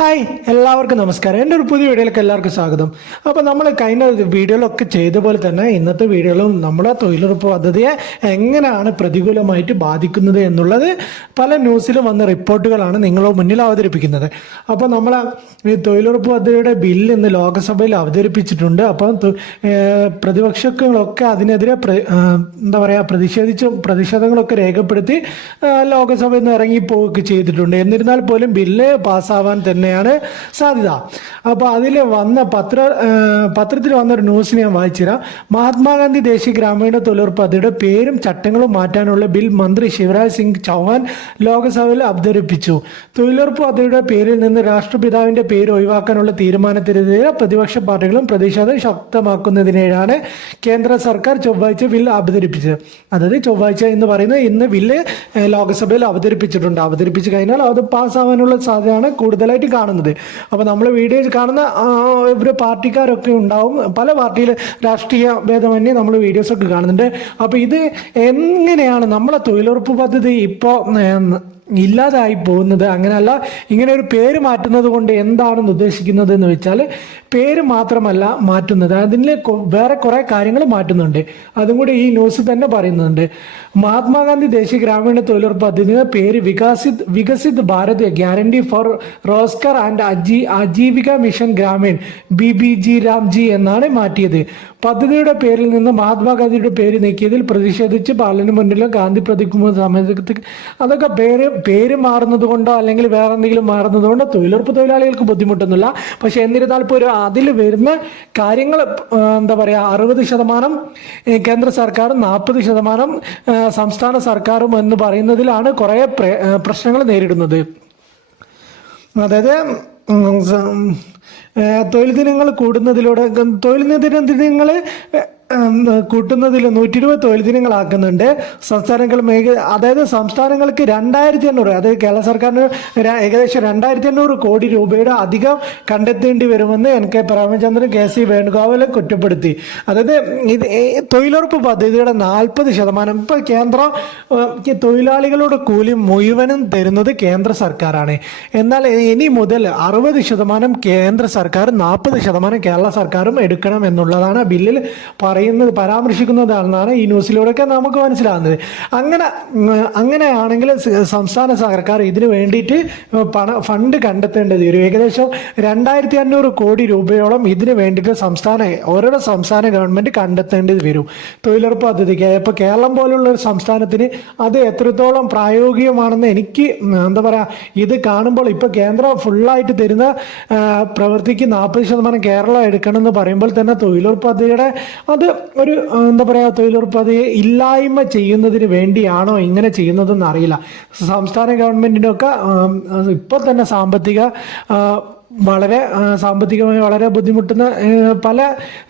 Hi എല്ലാവർക്കും നമസ്കാരം. എന്റെ ഒരു പുതിയ വീഡിയോയിലേക്ക് എല്ലാവർക്കും സ്വാഗതം. അപ്പോൾ നമ്മൾ കഴിഞ്ഞ വീഡിയോയിലൊക്കെ ചെയ്ത പോലെ തന്നെ ഇന്നത്തെ വീഡിയോയിലും നമ്മുടെ തൊഴിലുറപ്പ് പദ്ധതിയെ എങ്ങനെയാണ് പ്രതികൂലമായിട്ട് ബാധിക്കുന്നത് എന്നുള്ളത് പല ന്യൂസിലും വന്ന റിപ്പോർട്ടുകളാണ് നിങ്ങളുടെ മുന്നിൽ അവതരിപ്പിക്കുന്നത്. അപ്പോൾ നമ്മൾ ഈ തൊഴിലുറപ്പ് പദ്ധതിയുടെ ബില്ല് ഇന്ന് ലോക്സഭയിൽ അവതരിപ്പിച്ചിട്ടുണ്ട്. അപ്പം പ്രതിപക്ഷങ്ങളൊക്കെ അതിനെതിരെ എന്താ പറയുക പ്രതിഷേധിച്ച് പ്രതിഷേധങ്ങളൊക്കെ രേഖപ്പെടുത്തി ലോക്സഭയിൽ നിന്ന് ഇറങ്ങിപ്പോവുകയൊക്കെ ചെയ്തിട്ടുണ്ട്. എന്നിരുന്നാൽ പോലും ബില്ല് പാസ്സാവാൻ തന്നെയാണ് സാധ്യത. അപ്പോൾ അതിൽ വന്ന പത്ര പത്രത്തിൽ വന്ന ഒരു ന്യൂസ് ഞാൻ വായിച്ചുതരാം. മഹാത്മാഗാന്ധി ദേശീയ ഗ്രാമീണ തൊഴിലുറപ്പ് പദ്ധതിയുടെ പേരും ചട്ടങ്ങളും മാറ്റാനുള്ള ബിൽ മന്ത്രി ശിവരാജ് സിംഗ് ചൗഹാൻ ലോക്സഭയിൽ അവതരിപ്പിച്ചു. തൊഴിലുറപ്പ് പദ്ധതിയുടെ പേരിൽ നിന്ന് രാഷ്ട്രപിതാവിന്റെ പേര് ഒഴിവാക്കാനുള്ള തീരുമാനത്തിനെതിരെ പ്രതിപക്ഷ പാർട്ടികളും പ്രതിഷേധം ശക്തമാക്കുന്നതിനാണ് കേന്ദ്ര സർക്കാർ ചൊവ്വാഴ്ച ബിൽ അവതരിപ്പിച്ചത്. അതായത് ചൊവ്വാഴ്ച എന്ന് പറയുന്നത് ഇന്ന് ബില്ല് ലോക്സഭയിൽ അവതരിപ്പിച്ചിട്ടുണ്ട്. അവതരിപ്പിച്ചു കഴിഞ്ഞാൽ അത് പാസ്സാവാനുള്ള സാധ്യതയാണ് കൂടുതലായിട്ട് കാണുന്നത്. അപ്പോൾ നമ്മൾ വീഡിയോ കാണുന്ന ഒരു പാർട്ടിക്കാരൊക്കെ ഉണ്ടാവും. പല പാർട്ടിയിൽ രാഷ്ട്രീയ ഭേദമന്യേ നമ്മൾ വീഡിയോസൊക്കെ കാണുന്നുണ്ട്. അപ്പോൾ ഇത് എങ്ങനെയാണ് നമ്മളെ തൊഴിലുറപ്പ് പദ്ധതി ഇപ്പോൾ ഇല്ലാതായി പോകുന്നത്. അങ്ങനെയല്ല ഇങ്ങനെ ഒരു പേര് മാറ്റുന്നത് കൊണ്ട് എന്താണെന്ന് ഉദ്ദേശിക്കുന്നത് എന്ന് വെച്ചാൽ പേര് മാത്രമല്ല മാറ്റുന്നത്. അതിൽ വേറെ കുറേ കാര്യങ്ങൾ മാറ്റുന്നുണ്ട്. അതും കൂടി ഈ ന്യൂസ് തന്നെ പറയുന്നുണ്ട്. മഹാത്മാഗാന്ധി ദേശീയ ഗ്രാമീണ തൊഴിലുറപ്പ് പദ്ധതിയുടെ പേര് Viksit Viksit Bharat guarantee for Rozgar and Aji Aajeevika mission Gramin B B G Ramji എന്നാണ് മാറ്റിയത്. പദ്ധതിയുടെ പേരിൽ നിന്ന് മഹാത്മാഗാന്ധിയുടെ പേര് നീക്കിയതിൽ പ്രതിഷേധിച്ച് പാർലമെന്റ് മുന്നിലും ഗാന്ധി പ്രതിക്കുമ്പോൾ സമയത്ത് അതൊക്കെ പേര് പേര് മാറുന്നത് കൊണ്ടോ അല്ലെങ്കിൽ വേറെ എന്തെങ്കിലും മാറുന്നത് കൊണ്ടോ തൊഴിലുറപ്പ് തൊഴിലാളികൾക്ക് ബുദ്ധിമുട്ടൊന്നുമില്ല. പക്ഷെ എന്നിരുന്നാൽ ഒരു അതിൽ വരുന്ന കാര്യങ്ങൾ എന്താ പറയുക അറുപത് ശതമാനം കേന്ദ്ര സർക്കാരും നാൽപ്പത് ശതമാനം സംസ്ഥാന സർക്കാരും എന്ന് പറയുന്നതിലാണ് കുറേ പ്ര- പ്രശ്നങ്ങൾ നേരിടുന്നത്. അതായത് തൊഴിൽ ദിനങ്ങൾ കൂടുന്നതിലൂടെ തൊഴിൽ ദിന ദിനങ്ങൾ കൂട്ടുന്നതിൽ നൂറ്റി ഇരുപത് തൊഴിൽ ദിനങ്ങളാക്കുന്നുണ്ട് സംസ്ഥാനങ്ങൾ മേഖ അതായത് സംസ്ഥാനങ്ങൾക്ക് രണ്ടായിരത്തി എണ്ണൂറ് അതായത് കേരള സർക്കാരിന് ഏകദേശം രണ്ടായിരത്തി എണ്ണൂറ് കോടി രൂപയുടെ അധികം കണ്ടെത്തേണ്ടി വരുമെന്ന് N K Premachandran K C വേണുഗോപാലും കുറ്റപ്പെടുത്തി. അതായത് ഇത് തൊഴിലുറപ്പ് പദ്ധതിയുടെ നാൽപ്പത് ശതമാനം. ഇപ്പോൾ കേന്ദ്രം തൊഴിലാളികളുടെ കൂലി മുഴുവനും തരുന്നത് കേന്ദ്ര സർക്കാരാണ്. എന്നാൽ ഇനി മുതൽ അറുപത് ശതമാനം കേന്ദ്ര സർക്കാർ നാൽപ്പത് ശതമാനം കേരള സർക്കാരും എടുക്കണം എന്നുള്ളതാണ് ബില്ലിൽ പറയുന്നത്. പരാമർശിക്കുന്നതാണെന്നാണ് ഈ ന്യൂസിലൂടെയൊക്കെ നമുക്ക് മനസ്സിലാകുന്നത്. അങ്ങനെ അങ്ങനെയാണെങ്കിൽ സംസ്ഥാന സർക്കാർ ഇതിനു വേണ്ടിയിട്ട് പണ ഫണ്ട് കണ്ടെത്തേണ്ടത് വരും ഏകദേശം രണ്ടായിരത്തി അഞ്ഞൂറ് കോടി രൂപയോളം ഇതിനു വേണ്ടിയിട്ട് സംസ്ഥാന ഓരോ സംസ്ഥാന ഗവൺമെന്റ് കണ്ടെത്തേണ്ടത് വരും. തൊഴിലുറപ്പ് പദ്ധതിക്ക് ഇപ്പോൾ കേരളം പോലുള്ള ഒരു സംസ്ഥാനത്തിന് അത് എത്രത്തോളം പ്രായോഗികമാണെന്ന് എനിക്ക് എന്താ പറയുക ഇത് കാണുമ്പോൾ ഇപ്പോൾ കേന്ദ്രം ഫുള്ളായിട്ട് തരുന്ന പ്രവൃത്തിക്ക് നാൽപ്പത് ശതമാനം കേരളം എടുക്കണമെന്ന് പറയുമ്പോൾ തന്നെ തൊഴിലുറപ്പ് പദ്ധതിയുടെ അത് ഒരു എന്താ പറയുക തൊഴിലുറപ്പതയെ ഇല്ലായ്മ ചെയ്യുന്നതിന് വേണ്ടിയാണോ ഇങ്ങനെ ചെയ്യുന്നതെന്ന് അറിയില്ല. സംസ്ഥാന ഗവൺമെന്റിനൊക്കെ ഇപ്പൊ തന്നെ സാമ്പത്തിക വളരെ സാമ്പത്തികമായി വളരെ ബുദ്ധിമുട്ടുന്ന പല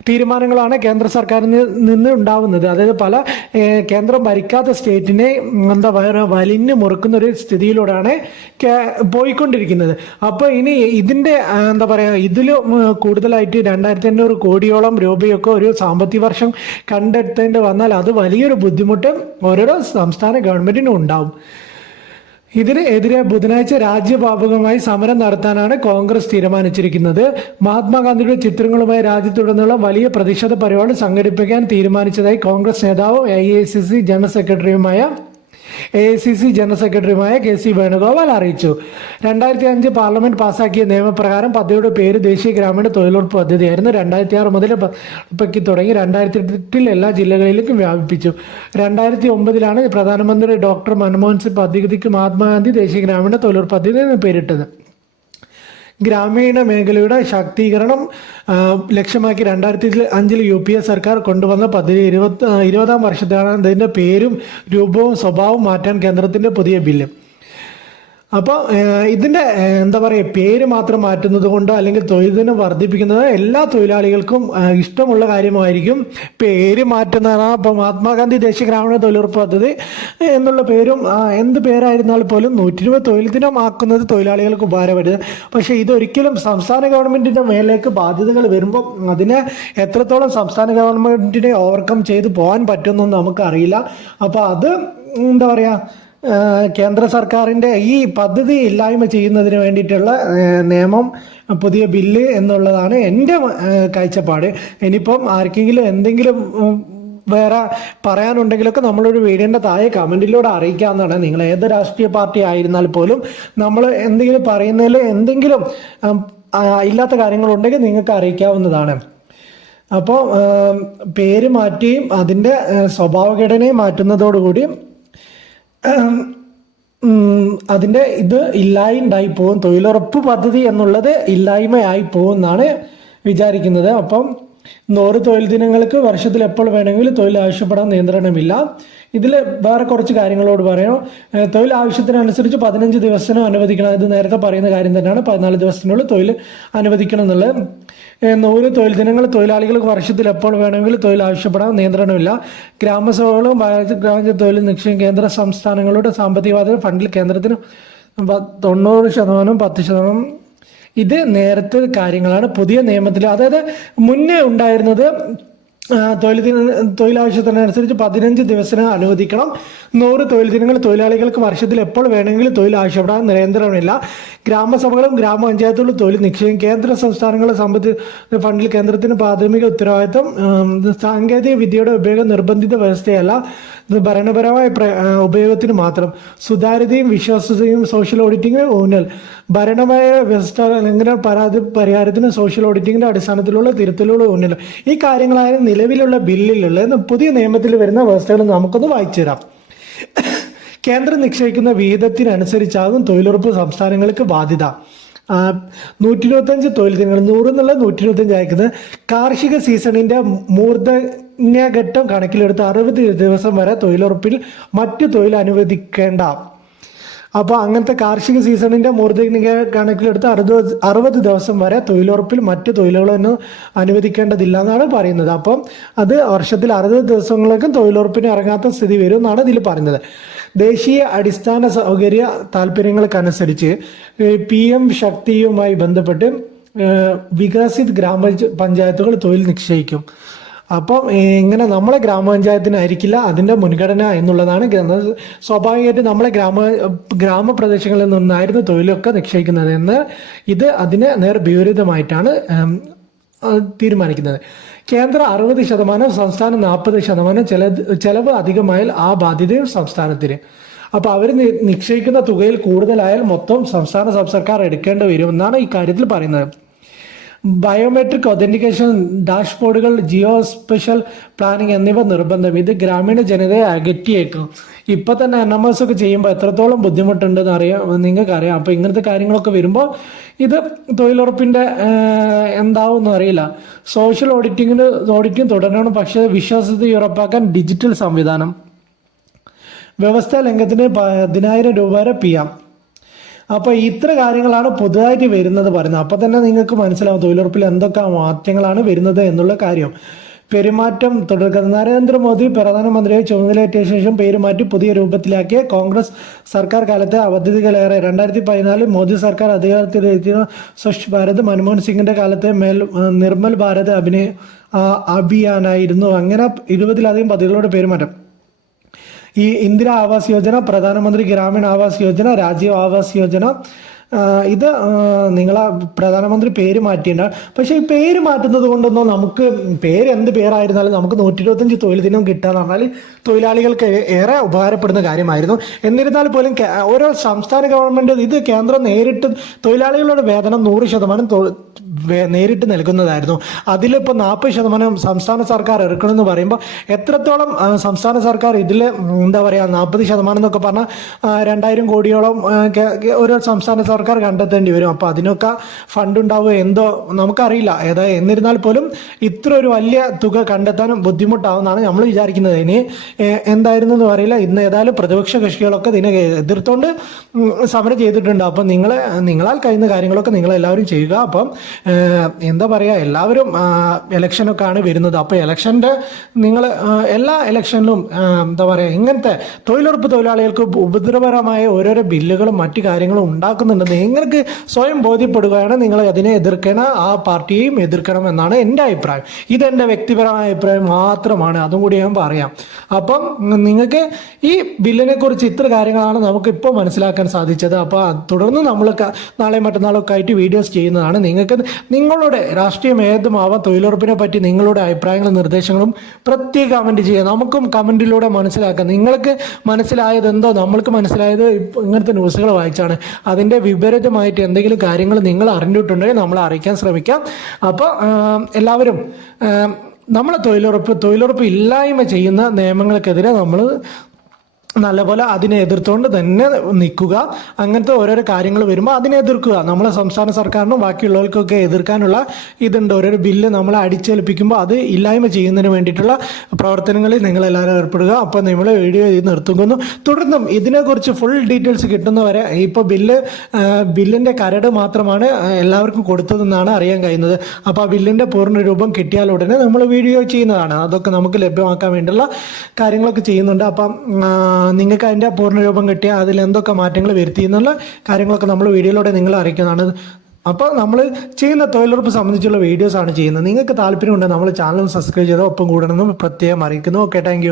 തീരുമാനങ്ങളാണ് കേന്ദ്ര സർക്കാരിൽ നിന്ന് ഉണ്ടാവുന്നത്. അതായത് പല കേന്ദ്രം ഭരിക്കാത്ത സ്റ്റേറ്റിനെ എന്താ പറയുക വലിഞ്ഞു മുറുക്കുന്ന ഒരു സ്ഥിതിയിലൂടെയാണ് പോയിക്കൊണ്ടിരിക്കുന്നത്. അപ്പോൾ ഇനി ഇതിന്റെ എന്താ പറയുക ഇതിൽ കൂടുതലായിട്ട് രണ്ടായിരത്തി അഞ്ഞൂറ് കോടിയോളം രൂപയൊക്കെ ഒരു സാമ്പത്തിക വർഷം കണ്ടെത്തേണ്ടി വന്നാൽ അത് വലിയൊരു ബുദ്ധിമുട്ട് ഓരോരോ സംസ്ഥാന ഗവൺമെന്റിനും ഉണ്ടാവും. ഇതിന് എതിരെ ബുധനാഴ്ച രാജ്യവ്യാപകമായി സമരം നടത്താനാണ് കോൺഗ്രസ് തീരുമാനിച്ചിരിക്കുന്നത്. മഹാത്മാഗാന്ധിയുടെ ചിത്രങ്ങളുമായി രാജ്യത്തുടനീളം വലിയ പ്രതിഷേധ പരിപാടി സംഘടിപ്പിക്കാൻ തീരുമാനിച്ചതായി കോൺഗ്രസ് നേതാവും ഐ ജനറൽ സെക്രട്ടറിയുമായ A I C C general സെക്രട്ടറിയുമായ കെ സി വേണുഗോപാൽ അറിയിച്ചു. രണ്ടായിരത്തി അഞ്ച് പാർലമെന്റ് പാസാക്കിയ നിയമപ്രകാരം പദ്ധതിയുടെ പേര് ദേശീയ ഗ്രാമീണ തൊഴിലുറപ്പ് പദ്ധതിയായിരുന്നു. രണ്ടായിരത്തി ആറ് മുതൽ പക്കി തുടങ്ങി. രണ്ടായിരത്തി എട്ടിൽ എല്ലാ ജില്ലകളിലേക്കും വ്യാപിപ്പിച്ചു. രണ്ടായിരത്തി ഒമ്പതിലാണ് പ്രധാനമന്ത്രി ഡോക്ടർ മൻമോഹൻ സിംഗ് പദ്ധതിക്ക് മഹാത്മാഗാന്ധി ദേശീയ ഗ്രാമീണ തൊഴിലുറപ്പ് പദ്ധതി എന്ന് പേരിട്ടത്. ഗ്രാമീണ മേഖലയുടെ ശാക്തീകരണം ലക്ഷ്യമാക്കി രണ്ടായിരത്തി അഞ്ചിൽ യു പി എ സർക്കാർ കൊണ്ടുവന്ന പദ്ധതി ഇരുപത്തി ഇരുപതാം വർഷത്തിലാണ് അതിന്റെ പേരും രൂപവും സ്വഭാവവും മാറ്റാൻ കേന്ദ്രത്തിന്റെ പുതിയ ബില്ല്. അപ്പോൾ ഇതിന്റെ എന്താ പറയുക പേര് മാത്രം മാറ്റുന്നത് കൊണ്ടോ അല്ലെങ്കിൽ തൊഴിൽ ദിനം വർദ്ധിപ്പിക്കുന്നത് എല്ലാ തൊഴിലാളികൾക്കും ഇഷ്ടമുള്ള കാര്യമായിരിക്കും. പേര് മാറ്റുന്നതാണ്. അപ്പോൾ മഹാത്മാഗാന്ധി ദേശീയ ഗ്രാമീണ തൊഴിലുറപ്പ് പദ്ധതി എന്നുള്ള പേരും എന്ത് പേരായിരുന്നാൽ പോലും നൂറ്റി ഇരുപത് തൊഴിൽ ദിനം ആക്കുന്നത് തൊഴിലാളികൾക്ക് ഉപകാരപ്പെടുന്നത് പക്ഷേ ഇതൊരിക്കലും സംസ്ഥാന ഗവൺമെന്റിന്റെ മേലേക്ക് ബാധ്യതകൾ വരുമ്പോൾ അതിനെ എത്രത്തോളം സംസ്ഥാന ഗവൺമെന്റിനെ ഓവർകം ചെയ്ത് പോകാൻ പറ്റുമെന്നൊന്നും നമുക്കറിയില്ല. അപ്പോൾ അത് എന്താ പറയുക കേന്ദ്ര സർക്കാരിന്റെ ഈ പദ്ധതി ഇല്ലായ്മ ചെയ്യുന്നതിന് വേണ്ടിയിട്ടുള്ള നിയമം പുതിയ ബില്ല് എന്നുള്ളതാണ് എന്റെ കാഴ്ചപ്പാട്. ഇനിയിപ്പം ആർക്കെങ്കിലും എന്തെങ്കിലും വേറെ പറയാനുണ്ടെങ്കിലൊക്കെ നമ്മളൊരു വീഡിയോന്റെ താഴെ കമന്റിലൂടെ അറിയിക്കാവുന്നതാണ്. നിങ്ങൾ ഏത് രാഷ്ട്രീയ പാർട്ടി ആയിരുന്നാൽ പോലും നമ്മൾ എന്തെങ്കിലും പറയുന്നതിൽ എന്തെങ്കിലും ഇല്ലാത്ത കാര്യങ്ങളുണ്ടെങ്കിൽ നിങ്ങൾക്ക് അറിയിക്കാവുന്നതാണ്. അപ്പോൾ പേര് മാറ്റിയും അതിന്റെ സ്വഭാവഘടനയും മാറ്റുന്നതോടുകൂടി ഉം, ഉം, അതിന്റെ ഇത് ഇല്ലായ്മയായി പോകും. തൊഴിലുറപ്പ് പദ്ധതി എന്നുള്ളത് ഇല്ലായ്മയായി പോകും എന്നാണ് വിചാരിക്കുന്നത്. അപ്പം നൂറ് തൊഴിൽ ദിനങ്ങൾക്ക് വർഷത്തിൽ എപ്പോൾ വേണമെങ്കിലും തൊഴിൽ ആവശ്യപ്പെടാൻ നിയന്ത്രണമില്ല. ഇതിൽ വേറെ കുറച്ച് കാര്യങ്ങളോട് പറയാം. തൊഴിൽ ആവശ്യത്തിനനുസരിച്ച് പതിനഞ്ച് ദിവസത്തിനും അനുവദിക്കണം. ഇത് നേരത്തെ പറയുന്ന കാര്യം തന്നെയാണ്. പതിനാല് ദിവസത്തിനുള്ളിൽ തൊഴിൽ അനുവദിക്കണം എന്നുള്ളത്. നൂറ് തൊഴിൽ ദിനങ്ങൾ തൊഴിലാളികൾക്ക് വർഷത്തിൽ എപ്പോൾ വേണമെങ്കിലും തൊഴിൽ ആവശ്യപ്പെടാൻ നിയന്ത്രണമില്ല. ഗ്രാമസഭകളും ഗ്രാമ തൊഴിൽ നിക്ഷേപ കേന്ദ്ര സംസ്ഥാനങ്ങളുടെ സാമ്പത്തികവാദ ഫണ്ടിൽ കേന്ദ്രത്തിന് തൊണ്ണൂറ് ശതമാനം പത്ത് ശതമാനം ഇത് നേരത്തെ കാര്യങ്ങളാണ്. പുതിയ നിയമത്തിൽ അതായത് മുന്നേ ഉണ്ടായിരുന്നത് തൊഴിൽ തൊഴിലാവശ്യത്തിനനുസരിച്ച് പതിനഞ്ച് ദിവസം അനുവദിക്കണം. നൂറ് തൊഴിൽ ദിനങ്ങൾ തൊഴിലാളികൾക്ക് വർഷത്തിൽ എപ്പോൾ വേണമെങ്കിലും തൊഴിൽ ആവശ്യപ്പെടാൻ നിരന്തരമില്ല. ഗ്രാമസഭകളും ഗ്രാമപഞ്ചായത്തുകളും തൊഴിൽ നിക്ഷേപം കേന്ദ്ര സംസ്ഥാനങ്ങളുടെ സമ്പത്ത് ഫണ്ടിൽ കേന്ദ്രത്തിന് പ്രാഥമിക ഉത്തരവാദിത്വം ഉം, സാങ്കേതിക വിദ്യയുടെ ഉപയോഗം നിർബന്ധിത വ്യവസ്ഥയല്ല ഭരണപരമായ പ്ര- ഉപയോഗത്തിന് മാത്രം. സുതാര്യതയും വിശ്വാസ്യതയും സോഷ്യൽ ഓഡിറ്റിംഗ് ഊന്നൽ. ഭരണപരമായ വ്യവസ്ഥ ലംഘന പരാതി പരിഹാരത്തിന് സോഷ്യൽ ഓഡിറ്റിംഗിന്റെ അടിസ്ഥാനത്തിലുള്ള തിരുത്തലുകൾ ഊന്നൽ. ഈ കാര്യങ്ങളായ നിലവിലുള്ള ബില്ലിലുള്ള പുതിയ നിയമത്തിൽ വരുന്ന വ്യവസ്ഥകൾ നമുക്കൊന്ന് വായിച്ചു തരാം കേന്ദ്രം നിക്ഷേപിക്കുന്ന വിഹിതത്തിനനുസരിച്ചാകും തൊഴിലുറപ്പ് സംസ്ഥാനങ്ങൾക്ക് ബാധ്യത. നൂറ്റി ഇരുപത്തഞ്ച് തൊഴിൽ ദിനങ്ങൾ നൂറ് എന്നുള്ള നൂറ്റി ഇരുപത്തഞ്ച് അയക്കുന്നത് കാർഷിക സീസണിന്റെ മൂർധന്യഘട്ടം കണക്കിലെടുത്ത് അറുപത് ദിവസം വരെ തൊഴിലുറപ്പിൽ മറ്റു തൊഴിൽ അനുവദിക്കേണ്ട. അപ്പോൾ അങ്ങനത്തെ കാർഷിക സീസണിന്റെ മൂർധന്യ കണക്കിലെടുത്ത് അറുപത് അറുപത് ദിവസം വരെ തൊഴിലുറപ്പിൽ മറ്റു തൊഴിലുകളൊന്നും അനുവദിക്കേണ്ടതില്ല എന്നാണ് പറയുന്നത്. അപ്പം അത് വർഷത്തിൽ അറുപത് ദിവസങ്ങളിലേക്കും തൊഴിലുറപ്പിന് ഇറങ്ങാത്ത സ്ഥിതി വരും എന്നാണ് ഇതിൽ പറയുന്നത്. ദേശീയ അടിസ്ഥാന സൗകര്യ താല്പര്യങ്ങൾക്കനുസരിച്ച് പി എം ശക്തിയുമായി ബന്ധപ്പെട്ട് വികസിത് ഗ്രാമപഞ്ചായത്തുകൾ തൊഴിൽ നിശ്ചയിക്കും. അപ്പം ഇങ്ങനെ നമ്മളെ ഗ്രാമപഞ്ചായത്തിനായിരിക്കില്ല അതിന്റെ മുൻഗണന എന്നുള്ളതാണ് സ്വാഭാവികമായിട്ട് നമ്മളെ ഗ്രാമ ഗ്രാമപ്രദേശങ്ങളിൽ നിന്നായിരുന്നു തൊഴിലൊക്കെ നിക്ഷേപിക്കുന്നത് എന്ന് ഇത് അതിന് നേർ വിപരീതമായിട്ടാണ് തീരുമാനിക്കുന്നത്. കേന്ദ്ര അറുപത് ശതമാനം സംസ്ഥാനം നാൽപ്പത് ശതമാനം ചെല ചെലവ് അധികമായാൽ ആ ബാധ്യതയും സംസ്ഥാനത്തിന്. അപ്പോൾ അവർ നിക്ഷേപിക്കുന്ന തുകയിൽ കൂടുതലായാൽ മൊത്തം സംസ്ഥാന സർക്കാർ എടുക്കേണ്ടി വരുമെന്നാണ് ഈ കാര്യത്തിൽ പറയുന്നത്. ബയോമെട്രിക് ഒതന്റിക്കേഷൻ ഡാഷ്ബോർഡുകൾ ജിയോ സ്പെഷ്യൽ പ്ലാനിംഗ് എന്നിവ നിർബന്ധം. ഇത് ഗ്രാമീണ ജനതയെ അകറ്റിയേക്കും. ഇപ്പൊ തന്നെ എൻ എം എസ് ഒക്കെ ചെയ്യുമ്പോൾ എത്രത്തോളം ബുദ്ധിമുട്ടുണ്ടെന്ന് അറിയാം നിങ്ങൾക്ക് അറിയാം അപ്പൊ ഇങ്ങനത്തെ കാര്യങ്ങളൊക്കെ വരുമ്പോൾ ഇത് തൊഴിലുറപ്പിന്റെ എന്താവും അറിയില്ല. സോഷ്യൽ ഓഡിറ്റിങ്ങിന് ഓഡിറ്റിംഗ് തുടരണം പക്ഷേ വിശ്വാസ്യത ഉറപ്പാക്കാൻ ഡിജിറ്റൽ സംവിധാനം. വ്യവസ്ഥാ ലംഘനത്തിന് പതിനായിരം രൂപ വരെ പിയാം. അപ്പോൾ ഇത്ര കാര്യങ്ങളാണ് പുതുതായിട്ട് വരുന്നത് പറയുന്നത്. അപ്പോൾ തന്നെ നിങ്ങൾക്ക് മനസ്സിലാവും തൊഴിലുറപ്പിൽ എന്തൊക്കെ മാറ്റങ്ങളാണ് വരുന്നത് എന്നുള്ള കാര്യം. പെരുമാറ്റം തുടരുക. നരേന്ദ്രമോദി പ്രധാനമന്ത്രിയായി ചുമതലയേറ്റ ശേഷം പേരുമാറ്റി പുതിയ രൂപത്തിലാക്കിയ കോൺഗ്രസ് സർക്കാർ കാലത്തെ അവധികളേറെ. രണ്ടായിരത്തി പതിനാലിൽ മോദി സർക്കാർ അധികാരത്തിലെത്തിയ സ്വച്ഛ് ഭാരത് മൻമോഹൻ സിംഗിന്റെ കാലത്തെ മേൽ നിർമ്മൽ ഭാരത് അഭിനയ അഭിയാനായിരുന്നു. അങ്ങനെ ഇരുപതിലധികം പദ്ധതികളുടെ പേരുമാറ്റം. ഈ ഇന്ദിര ആവാസ് യോജന പ്രധാനമന്ത്രി ഗ്രാമീണ ആവാസ് യോജന രാജീവ് ആവാസ് യോജന ഇത് നിങ്ങളെ പ്രധാനമന്ത്രി പേര് മാറ്റിയിട്ടുണ്ട്. പക്ഷേ ഈ പേര് മാറ്റുന്നത് കൊണ്ടൊന്നും നമുക്ക് പേര് എന്ത് പേരായിരുന്നാലും നമുക്ക് നൂറ്റി ഇരുപത്തഞ്ച് തൊഴിൽ ദിനം കിട്ടുക എന്ന് പറഞ്ഞാൽ തൊഴിലാളികൾക്ക് ഏറെ ഉപകാരപ്പെടുന്ന കാര്യമായിരുന്നു. എന്നിരുന്നാൽ പോലും ഓരോ സംസ്ഥാന ഗവൺമെന്റ് ഇത് കേന്ദ്രം നേരിട്ട് തൊഴിലാളികളുടെ വേതനം നൂറ് ശതമാനം നേരിട്ട് നൽകുന്നതായിരുന്നു. അതിലിപ്പോൾ നാൽപ്പത് ശതമാനം സംസ്ഥാന സർക്കാർ എടുക്കണമെന്ന് പറയുമ്പോൾ എത്രത്തോളം സംസ്ഥാന സർക്കാർ ഇതിൽ എന്താ പറയുക നാൽപ്പത് ശതമാനം എന്നൊക്കെ പറഞ്ഞാൽ രണ്ടായിരം കോടിയോളം ഓരോ സംസ്ഥാന സർക്കാർ കണ്ടെത്തേണ്ടി വരും. അപ്പോൾ അതിനൊക്കെ ഫണ്ട് ഉണ്ടാവുക എന്തോ നമുക്കറിയില്ല. ഏതാ എന്നിരുന്നാൽ പോലും ഇത്ര ഒരു വലിയ തുക കണ്ടെത്താനും ബുദ്ധിമുട്ടാവുമെന്നാണ് നമ്മൾ വിചാരിക്കുന്നത്. ഇനി എന്തായിരുന്നു എന്ന് അറിയില്ല. ഇന്ന് ഏതായാലും പ്രതിപക്ഷ കക്ഷികളൊക്കെ ഇതിനെ എതിർത്തുകൊണ്ട് സമരം ചെയ്തിട്ടുണ്ട്. അപ്പം നിങ്ങൾ നിങ്ങളാൽ കഴിയുന്ന കാര്യങ്ങളൊക്കെ നിങ്ങൾ എല്ലാവരും ചെയ്യുക. അപ്പം എന്താ പറയുക എല്ലാവരും ഇലക്ഷനൊക്കെ ആണ് വരുന്നത്. അപ്പോൾ ഇലക്ഷന്റെ നിങ്ങൾ എല്ലാ ഇലക്ഷനിലും എന്താ പറയുക ഇങ്ങനത്തെ തൊഴിലുറപ്പ് തൊഴിലാളികൾക്ക് ഉപദ്രവകരമായ ഓരോരോ ബില്ലുകളും മറ്റു കാര്യങ്ങളും ഉണ്ടാക്കുന്നുണ്ടെന്ന് നിങ്ങൾക്ക് സ്വയം ബോധ്യപ്പെടുകയാണ് നിങ്ങൾ അതിനെ എതിർക്കണ ആ പാർട്ടിയെയും എതിർക്കണം എന്നാണ് എന്റെ അഭിപ്രായം. ഇതെന്റെ വ്യക്തിപരമായ അഭിപ്രായം മാത്രമാണ്. അതും കൂടി ഞാൻ പറയാം. അപ്പം നിങ്ങൾക്ക് ഈ ബില്ലിനെ കുറിച്ച് ഇത്ര കാര്യങ്ങളാണ് നമുക്ക് ഇപ്പോൾ മനസ്സിലാക്കാൻ സാധിച്ചത്. അപ്പോൾ തുടർന്ന് നമ്മൾ നാളെ മറ്റന്നാളൊക്കെ ആയിട്ട് വീഡിയോസ് ചെയ്യുന്നതാണ്. നിങ്ങൾക്ക് നിങ്ങളുടെ രാഷ്ട്രീയം ഏതുമാവാം തൊഴിലുറപ്പിനെ പറ്റി നിങ്ങളുടെ അഭിപ്രായങ്ങളും നിർദ്ദേശങ്ങളും പ്രത്യേക കമന്റ് ചെയ്യുക. നമുക്കും കമന്റിലൂടെ മനസ്സിലാക്കാം. നിങ്ങൾക്ക് മനസ്സിലായത് എന്തോ നമ്മൾക്ക് മനസ്സിലായത് ഇങ്ങനത്തെ ന്യൂസുകൾ വായിച്ചാണ്. അതിന്റെ വിപരീതമായിട്ട് എന്തെങ്കിലും കാര്യങ്ങൾ നിങ്ങൾ അറിഞ്ഞിട്ടുണ്ടെങ്കിൽ നമ്മൾ അറിയിക്കാൻ ശ്രമിക്കാം. അപ്പോൾ എല്ലാവരും നമ്മളെ തൊഴിലുറപ്പ് തൊഴിലുറപ്പ് ഇല്ലായ്മ ചെയ്യുന്ന നിയമങ്ങൾക്കെതിരെ നമ്മൾ നല്ലപോലെ അതിനെ എതിർത്തുകൊണ്ട് തന്നെ നിൽക്കുക. അങ്ങനത്തെ ഓരോരോ കാര്യങ്ങൾ വരുമ്പോൾ അതിനെ എതിർക്കുക. നമ്മളെ സംസ്ഥാന സർക്കാരിനും ബാക്കിയുള്ളവർക്കൊക്കെ എതിർക്കാനുള്ള ഇതുണ്ട്. ഓരോരോ ബില്ല് നമ്മളെ അടിച്ചേൽപ്പിക്കുമ്പോൾ അത് ഇല്ലായ്മ ചെയ്യുന്നതിന് വേണ്ടിയിട്ടുള്ള പ്രവർത്തനങ്ങളിൽ നിങ്ങൾ എല്ലാവരും ഏർപ്പെടുക. അപ്പോൾ നമ്മൾ വീഡിയോ ഇത് നിർത്തുന്നു. തുടർന്നും ഇതിനെക്കുറിച്ച് ഫുൾ ഡീറ്റെയിൽസ് കിട്ടുന്നവരെ ഇപ്പോൾ ബില്ല് ബില്ലിന്റെ കരട് മാത്രമാണ് എല്ലാവർക്കും കൊടുത്തതെന്നാണ് അറിയാൻ കഴിയുന്നത്. അപ്പോൾ ആ ബില്ലിന്റെ പൂർണ രൂപം കിട്ടിയാൽ ഉടനെ നമ്മൾ വീഡിയോ ചെയ്യുന്നതാണ്. അതൊക്കെ നമുക്ക് ലഭ്യമാക്കാൻ വേണ്ടിയുള്ള കാര്യങ്ങളൊക്കെ ചെയ്യുന്നുണ്ട്. അപ്പം നിങ്ങൾക്ക് അതിന്റെ പൂർണ രൂപം കിട്ടിയാൽ അതിൽ എന്തൊക്കെ മാറ്റങ്ങൾ വരുത്തി എന്നുള്ള കാര്യങ്ങളൊക്കെ നമ്മൾ വീഡിയോയിലൂടെ നിങ്ങൾ അറിയിക്കുന്നതാണ്. അപ്പോൾ നമ്മൾ ചെയ്യുന്ന തൊഴിലുറപ്പ് സംബന്ധിച്ചുള്ള വീഡിയോസാണ് ചെയ്യുന്നത്. നിങ്ങൾക്ക് താല്പര്യമുണ്ടെങ്കിൽ നമ്മൾ ചാനൽ സബ്സ്ക്രൈബ് ചെയ്താൽ ഒപ്പം കൂടണമെന്നും പ്രത്യേകം അറിയിക്കുന്നു. Okay thank